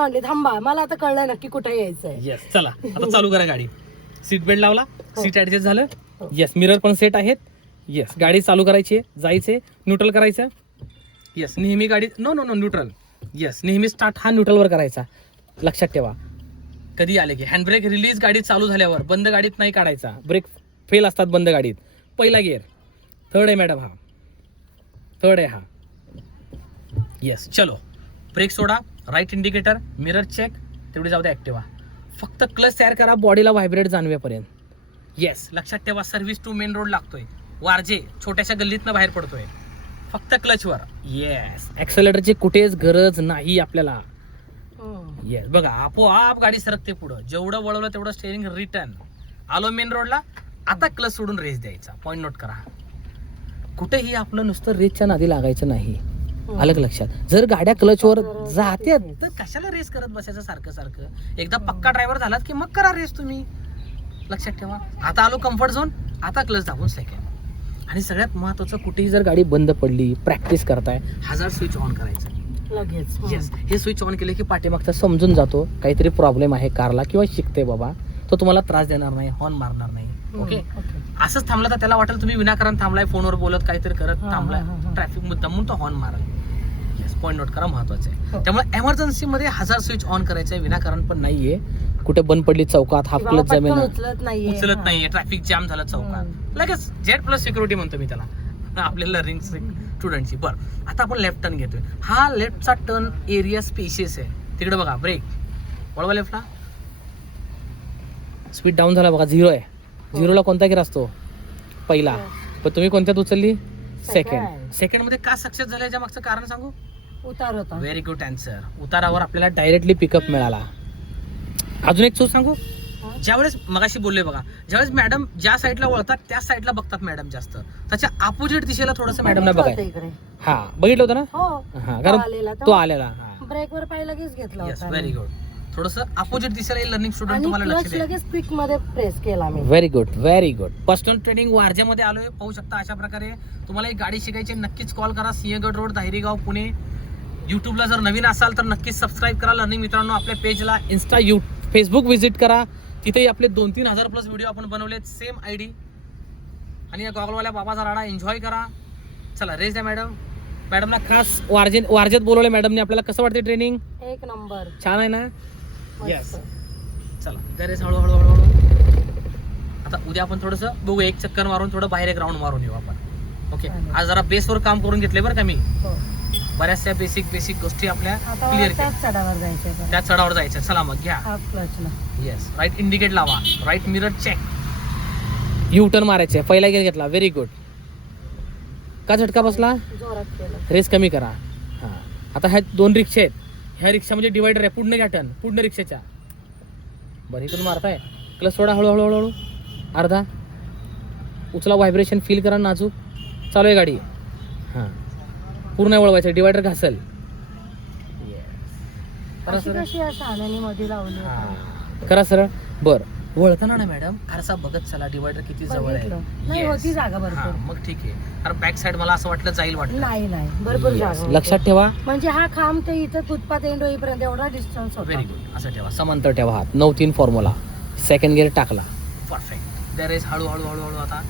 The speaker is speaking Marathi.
म्हणले थांबा, मला आता कळलंय नक्की कुठे यायचंय. येस, चला आता चालू करा गाडी. सीट बेल्ट लावला, सीट ऍडजस्ट झालं. येस, मिरर पण सेट आहेत. येस, गाडी चालू करायची, जायचे, न्यूट्रल करायचं. येस, नेहमी गाडी no no no neutral. Yes, नेहमी स्टार्ट हा न्यूट्रलवर करायचा. लक्षात ठेवा, कधी आले की हँडब्रेक रिलीज गाडी चालू झाल्यावर बंद गाडीत नाही काढायचा. ब्रेक फेल असतात बंद गाडीत. पहिला गिअर, थर्ड आहे मॅडम, हा थर्ड आहे हा. येस, चलो ब्रेक सोडा, राईट इंडिकेटर, मिरर चेक, तेवढी जाऊ द्या ॲक्टिवा. फक्त क्लच तयार करा बॉडीला व्हायब्रेट जाणवेपर्यंत. येस, लक्षात ठेवा सर्व्हिस टू मेन रोड लागतोय. वारजे छोट्याशा गल्लीतनं बाहेर पडतोय. फक्त क्लचवर. येस, ॲक्सेलरेटरची कुठेच गरज नाही आपल्याला. येस, बघा आपोआप गाडी सरकते पुढं. जेवढं वळवलं तेवढं स्टेअरिंग रिटर्न. आलो मेन रोडला, आता क्लच सोडून रेस द्यायचा. पॉईंट नोट करा. कुठेही आपलं नुसतं रेसच्या नादी लागायचं नाही. अलग लक्षात. जर गाड्या क्लचवर जाते तर कशाला रेस करत बसायचं सारखं सारखं. एकदा पक्का ड्रायव्हर झालात की मग करा रेस तुम्ही. लक्षात ठेवा. आता आलो कम्फर्ट झोन, आता क्लच दाबून सेकंड. आणि सगळ्यात महत्वाचं, कुठेही जर गाडी बंद पडली, प्रॅक्टिस करताय, हजार्ड स्विच ऑन करायचं लगेच. येस, हे स्विच ऑन केले की पाठीमागचा समजून जातो काहीतरी प्रॉब्लेम आहे कारला किंवा शिकते बाबा, तो तुम्हाला त्रास देणार नाही, हॉर्न मारणार नाही. ओके, असंच थांबला तर त्याला वाटेल तुम्ही विनाकारण थांबलाय, फोनवर बोलत काहीतरी करत थांबलाय, ट्रॅफिक मुद्दाम म्हणून तो हॉर्न मारल. येस, पॉईंट नोट करा, महत्वाचं आहे. त्यामुळे एमर्जन्सी मध्ये हजार्ड स्विच ऑन करायचं आहे, विनाकारण पण नाहीये. कुठे बंद पडली चौकात, हाफ क्लच जमीन उचलत नाहीये, ट्रॅफिक जाम झालं चौकात, लगेच जेड प्लस सिक्युरिटी म्हणतो मी त्याला आपल्या लर्निंग स्टुडंटची. बरं, आता आपण लेफ्ट टर्न घेतोय. हा लेफ्टचा टर्न एरिया स्पेशियस आहे. तिकडे बघा, ब्रेक वळवा लेफ्टला, स्पीड डाऊन झाला बघा, 0 आहे. 0ला कोणता गिअर असतो? पहिला. पण तुम्ही कोणत्यात उचलली? सेकंड. सेकंड मध्ये का सक्सेस झालं याच्या मागचं कारण सांगू? उतार होता. Very good answer. उतारावर आपल्याला डायरेक्टली पिकअप मिळाला. अजून एक चूक सांगू, ज्यावेळेस मगाशी बोलले बघा, ज्यावेळेस मॅडम ज्या साईडला वळतात त्या साईडला बघतात मॅडम जास्त, त्याच्या अपोजिट दिशेला थोडंसं मॅडमला बघायचं. हा, बघितलं होतं ना? हा, कारण तो आलेला ब्रेकवर पाय लगेच घेतला होता. Very good. थोडंसं अपोजिट दिशेला लर्निंग स्टुडंट तुम्हाला लक्ष द्या. लगेच क्विक मध्ये प्रेस केला मी. Very good, very good. Personal training वारजेमध्ये आलोय, पाहू शकता. अशा प्रकारे तुम्हाला एक गाडी शिकायची, नक्कीच कॉल करा. सिंहगड रोड, धायरीगाव, पुणे. युट्यूबला जर नवीन असाल तर नक्कीच सबस्क्राईब करा लर्निंग मित्रांनो आपल्या पेजला. इन्स्टा, फेसबुक व्हिजिट करा. तिथेही आपले 2-3 हजार प्लस व्हिडिओ आपण बनवलेत, सेम आयडी. आणि या गॉगलवाल्या बाबाचा राडा एन्जॉय करा. चला रेस द्या मॅडम. मॅडमला खास वारजेत बोलवले मॅडमने. आपल्याला कसं वाटते ट्रेनिंग? एक नंबर. छान आहे ना? येस. चला द्या रेस हळूहळू हळूहळू. आता उद्या आपण थोडंसं बघू, एक चक्कर मारून थोडं बाहेर एक राऊंड मारून येऊ आपण. ओके, आज जरा बेसवर काम करून घेतले बरं का मी. बऱ्याचशा बेसिक गोष्टी आपल्या क्लिअर केल्या. त्या चढावर जायचं. चला मग घ्या. येस, राईट इंडिकेट लावा, right mirror check, U turn मारायचे. पहिला गिअर घेतला, व्हेरी गुड. का झटका बसला? रेस कमी करा. हा, आता ह्या 2 रिक्षा आहेत. ह्या रिक्षा म्हणजे डिवायडर आहे. पुढनं घ्या टर्न, पुढनं रिक्षाच्या. बरं, इथून मारताय. क्लच सोडा, हळूहळू हळूहळू. अर्धा उचला, व्हायब्रेशन फील करा, नाजूक. चालू आहे गाडी. हां, पूर्ण वळवायचं, डिवायडर घासल. करा सरळ. बर, वळताना ना मॅडम आरसा बघत चला, डिवायडर किती जवळ आहे. मग ठीक आहे. कारण बॅक साइड मला असं वाटलं जाईल, वाटलं नाही. बरोबर जागा. लक्षात ठेवा. म्हणजे हा खांब ते इथं फुटपाथ एंड होईपर्यंत एवढा डिस्टन्स होता. Very good. असं ठेवा, समांतर ठेवा हात. 9-3 फॉर्म्युला. सेकंड गिअर टाकला, परफेक्ट. त्या रेस हळूहळू हळूहळू आता